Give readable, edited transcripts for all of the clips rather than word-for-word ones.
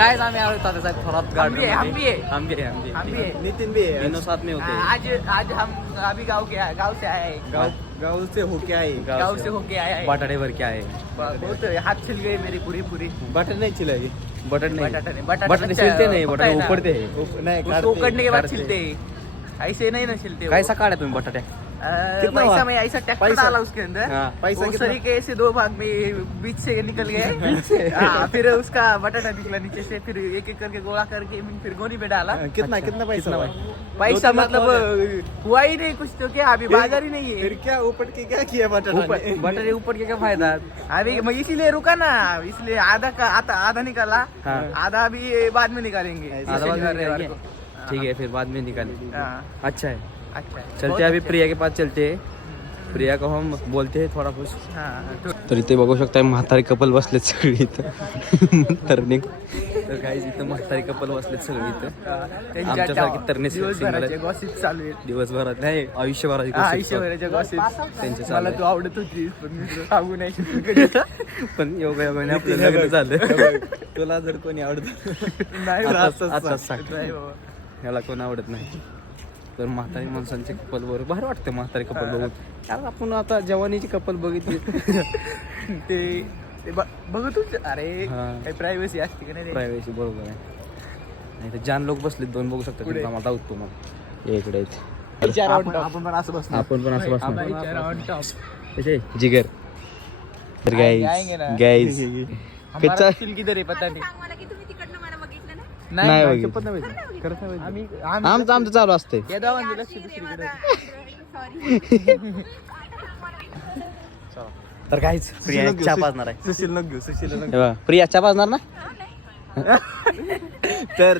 काय आम्ही आलो आता थोरात गार्डन हम भी है नितिन भी है तीनों साथ में होते हैं आज हम अभी गाँव से आए हैं गाँव से होके आए गाँव से होके आए हैं बटाटे भर के आए बहुत हाथ छिल गए मेरी पूरी बटर नहीं छिलाई बटर नहीं बटाटे बटाटे छिलते नहीं बटाटे उपड़ते नहीं उसको उकड़ने के बाद छिलते ऐसे नहीं ना छिलते कैसा काढा तुम्ही बटाटे पैसा में ऐसा ट्रैक्टर डाला उसके अंदर पैसा वो सरीके से 2 भाग में बीच से निकल गए फिर उसका बटाटा निकला नीचे से फिर एक करके गोला करके फिर गोनी पे डाला कितना पैसा पैसा मतलब हुआ ही नहीं कुछ तो क्या अभी बाजार ही नहीं है फिर क्या उपट के क्या किया बटाटे ऊपर के क्या फायदा अभी इसीलिए रुका ना इसलिए आधा निकाला आधा अभी बाद में निकालेंगे ठीक है फिर बाद में निकालेंगे अच्छा है अच्छा चलते अभी प्रिया के पास चलते हैं प्रिया को हम बोलते हैं थोडा कुछ तर इथे बघू शकता म्हातारी कपल बसलेत सगळी इथं तरणी तर काही इथं म्हातारी कपल बसलेत सगळी इथं आमच्यासारखी तरणे गॉसिप चालू आहे दिवसभरात नाही आयुष्यभराची आयुष्यभराच्या गॉसिप त्यांच्या मला तू आवडत होती पण मी सांगू नाही शकलो पण योगायोगाने आपलं लग्न झालं तुला जर कोणी आवडत नाही आताच सांग याला कोण आवडत नाही तर म्हातारी माणसांचे कपल बरोबर भारी वाटतं म्हातारी कपल बघून यार आपण आता जवानीची कपल बघितली ते बघतोच अरे काही प्रायव्हसी असते का नाही प्रायव्हसी बरोबर आहे नाही तर जान लोक बसले 2 बघू शकता मला दावतो मग इकडे आपण पण असं बसतो आपण पण असं बसणार कसे जिगर तर गाईज कच्चा किधर आहे पता नाही नाही आमचं चालू असते तर काहीच प्रिया चहा पाजणार आहे सुशील नको घेऊ सुशील प्रिया चहा पाजणार ना तर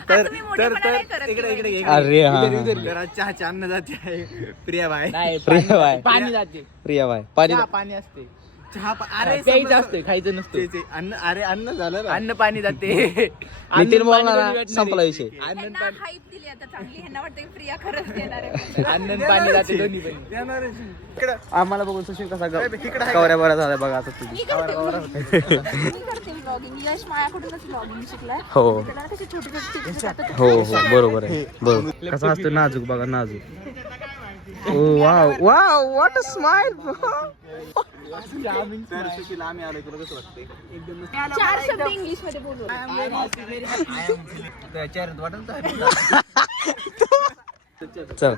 इकडे अरे चहाचे अन्न जाते आहे प्रिया बाय पाणी जाते प्रिया बाय पाणी असते चहा अरे प्यायचं असते खायचं नसतं अन्न अरे अन्न झालं अन्न पाणी जाते नितीन बोलणार संपला विषय अन्न पाणी जाते दोन्ही पण आम्हाला बघून सुशील कसा कवऱ्या बरा झाला बघा आता तुझी हो बरोबर आहे बरोबर कसा असतो नाजूक बघा नाजूक oh wow wow what a smile आम्ही आलो तुला कसं वाटते एकदम 4 शब्द इंग्लिश मध्ये बोलू चल